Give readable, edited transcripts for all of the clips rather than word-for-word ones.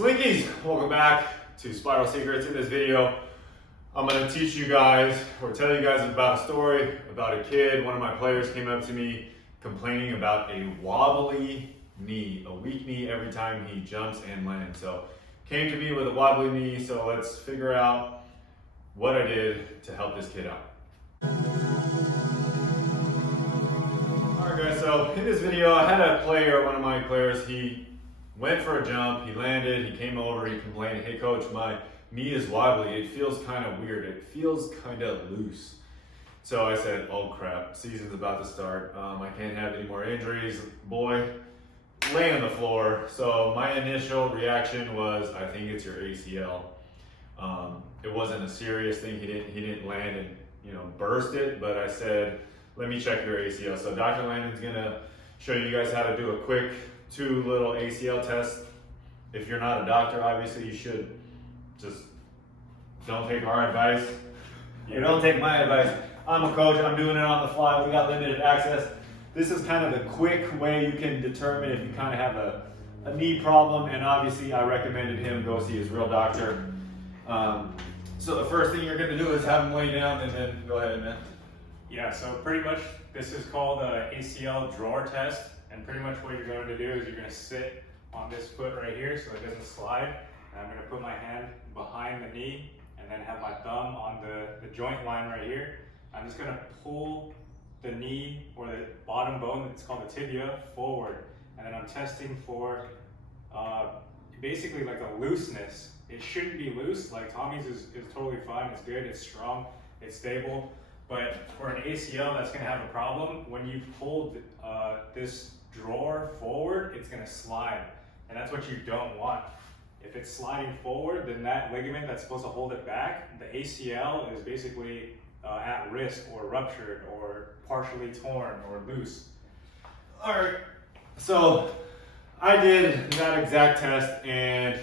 Slinkies, welcome back to Spiral Secrets. In this video, I'm going to teach you guys or tell you guys about a story about a kid. One of my players came up to me complaining about a wobbly knee, a weak knee every time he jumps and lands. So came to me with a wobbly knee, so let's figure out what I did to help this kid out. Alright guys, so in this video I had a player, one of my players, he went for a jump, he landed, he came over, he complained, hey coach, my knee is wobbly, it feels kind of weird, it feels kind of loose. So I said, oh crap, season's about to start, I can't have any more injuries. Boy, lay on the floor. So my initial reaction was, I think it's your ACL. It wasn't a serious thing, he didn't land and burst it, but I said, let me check your ACL. So Dr. Landon's gonna show you guys how to do a quick 2 little ACL tests. If you're not a doctor, obviously you should just don't take our advice. You don't take my advice. I'm a coach, I'm doing it on the fly, we got limited access. This is kind of the quick way you can determine if you kind of have a knee problem, and obviously I recommended him go see his real doctor. So the first thing you're gonna do is have him lay down and then go ahead, man. Yeah, so pretty much this is called a ACL drawer test, and pretty much what you're going to do is you're going to sit on this foot right here so it doesn't slide, and I'm going to put my hand behind the knee and then have my thumb on the joint line right here. I'm just going to pull the knee or the bottom bone, it's called the tibia, forward, and then I'm testing for basically like a looseness. It shouldn't be loose, like Tommy's is totally fine, it's good, it's strong, it's stable. But for an ACL, that's going to have a problem. When you pull this drawer forward, it's going to slide. And that's what you don't want. If it's sliding forward, then that ligament that's supposed to hold it back, the ACL is basically at risk or ruptured or partially torn or loose. All right, so I did that exact test and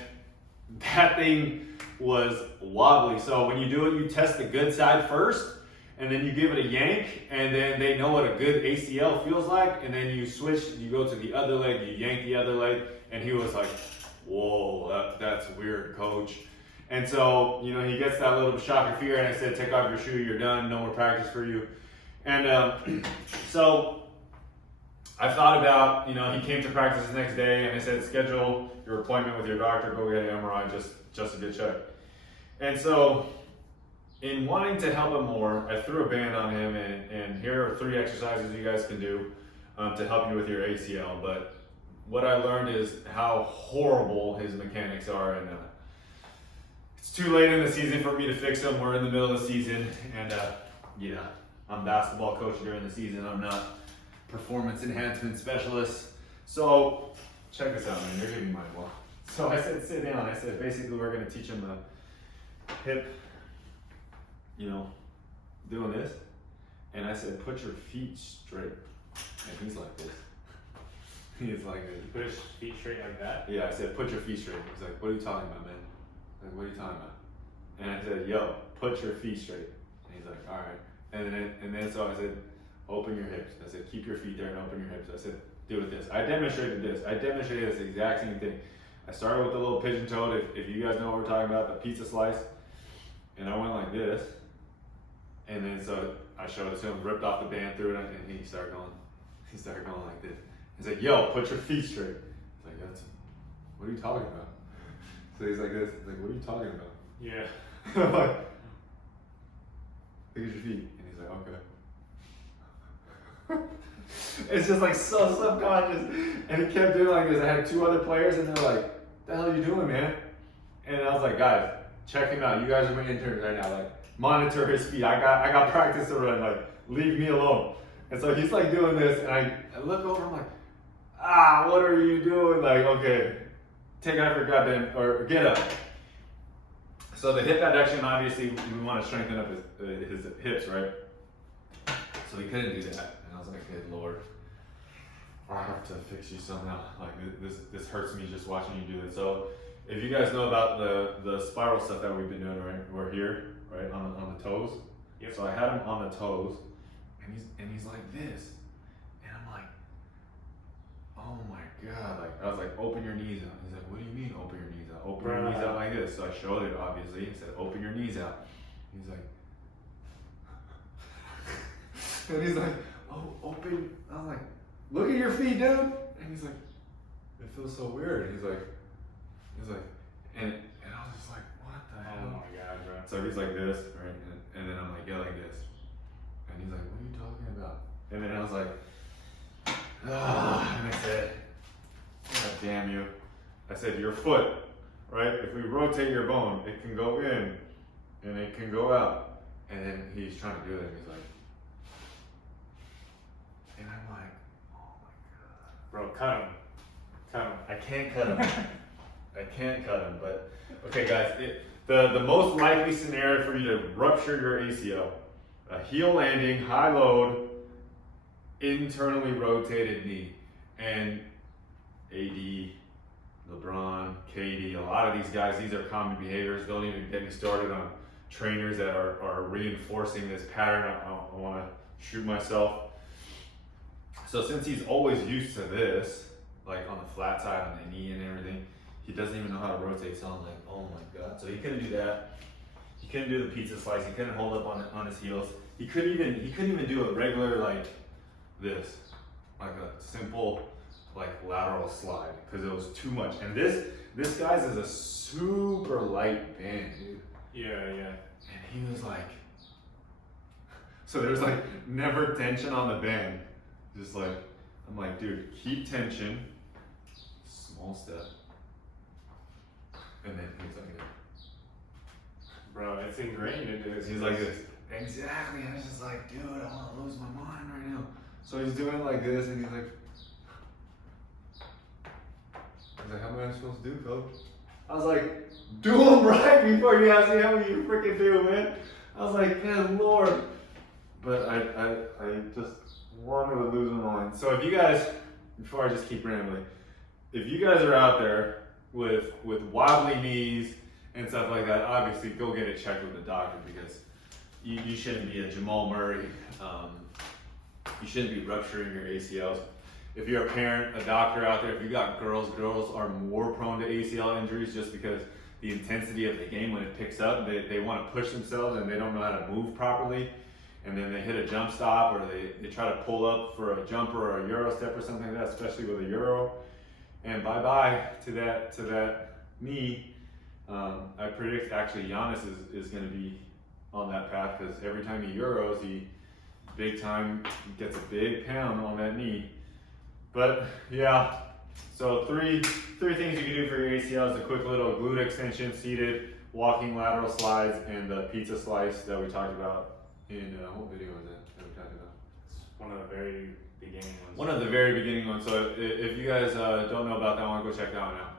that thing was wobbly. So when you do it, you test the good side first, and then you give it a yank, and then they know what a good ACL feels like, and then you switch, you go to the other leg, you yank the other leg, and he was like, whoa, that's weird, coach. And so, he gets that little shock of fear, and I said, take off your shoe, you're done, no more practice for you. And so I thought about, he came to practice the next day, and I said, schedule your appointment with your doctor, go get an MRI, just a good check. And so, in wanting to help him more, I threw a band on him, and here are 3 exercises you guys can do to help you with your ACL. But what I learned is how horrible his mechanics are, and it's too late in the season for me to fix them. We're in the middle of the season, and yeah, I'm basketball coach during the season. I'm not performance enhancement specialist. So check this out, man. You're giving me my ball. So I said, sit down. I said, basically, we're going to teach him the hip. Doing this, and I said, put your feet straight, and he's like this. He's like this. You put his feet straight like that? Yeah, I said, put your feet straight. He's like, what are you talking about, man? Like, what are you talking about? And I said, yo, put your feet straight. And he's like, all right. And then so I said, open your hips. I said, keep your feet there and open your hips. I said, do it this. I demonstrated this. I demonstrated this exact same thing. I started with the little pigeon toed, if you guys know what we're talking about, the pizza slice, and I went like this. And then so I showed it to him, ripped off the band, threw it, and he started going like this. He's like, yo, put your feet straight. He's like, what are you talking about? So he's like this, he's like, what are you talking about? Yeah. I'm like, look at your feet. And he's like, okay. It's just like so subconscious. And he kept doing like this. I had 2 other players, and they're like, what the hell are you doing, man? And I was like, guys, check him out. You guys are my interns right now. Like, monitor his feet. I got practice to run. Like, leave me alone. And so he's like doing this, and I look over. I'm like, what are you doing? Like, okay, take out your goddamn or get up. So the hip adduction, obviously, we want to strengthen up his hips, right? So he couldn't do that, and I was like, good lord, I have to fix you somehow. Like this hurts me just watching you do it. So if you guys know about the spiral stuff that we've been doing, right? We're here. Right on the toes. Yep. So I had him on the toes, and he's like this, and I'm like, oh my god! Like I was like, open your knees out. He's like, what do you mean open your knees out? like this. So I showed it, obviously. I said, open your knees out. He's like, and he's like, oh, open. I was like, look at your feet, dude. And he's like, it feels so weird. He's like, and I was just like, what the hell? Oh my god, bro. So he's like this, right? And then I'm like, yeah, like this. And he's like, what are you talking about? And then I was like, and I said, God damn you. I said, your foot, right? If we rotate your bone, it can go in and it can go out. And then he's trying to do it, and he's like, and I'm like, oh my God. Bro, cut him. Cut him. I can't cut him. I can't cut him, but okay, guys. The most likely scenario for you to rupture your ACL: a heel landing, high load, internally rotated knee, and AD, LeBron, KD, a lot of these guys, these are common behaviors. Don't even get me started on trainers that are reinforcing this pattern. I want to shoot myself. So since he's always used to this, like on the flat side, on the knee and everything, he doesn't even know how to rotate. So I'm like, oh my God. So he couldn't do that. He couldn't do the pizza slice. He couldn't hold up on his heels. He couldn't even do a regular like this, like a simple like lateral slide, because it was too much. And this guy's is a super light band, dude. Yeah. And he was like, so there's like never tension on the band. Just like, I'm like, dude, keep tension, small step. And then he's like, bro, it's ingrained into his. he's like this. Exactly. And I was just like, dude, I want to lose my mind right now. So he's doing it like this, and he's like, I was like, how am I supposed to do, coach? I was like, do them right before you ask me how you freaking do, man. I was like, good Lord. But I just wanted to lose my mind. So if you guys, before I just keep rambling, if you guys are out there with wobbly knees and stuff like that, obviously go get it checked with the doctor, because you shouldn't be a Jamal Murray. You shouldn't be rupturing your ACLs. If you're a parent, a doctor out there, if you got girls are more prone to ACL injuries just because the intensity of the game when it picks up, they want to push themselves and they don't know how to move properly. And then they hit a jump stop, or they try to pull up for a jumper or a Euro step or something like that, especially with a Euro. And bye-bye to that knee. I predict actually Giannis is going to be on that path, because every time he Euros, he big time gets a big pound on that knee. But yeah, so three things you can do for your ACL is a quick little glute extension, seated, walking lateral slides, and the pizza slice that we talked about in what video was that we talked about? It's one of the very beginning ones. One of the very beginning ones. So if you guys don't know about that one, go check that one out.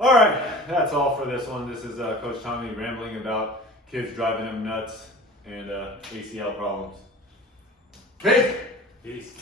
All right, that's all for this one. This is Coach Tommy rambling about kids driving him nuts and ACL problems. Peace. Peace.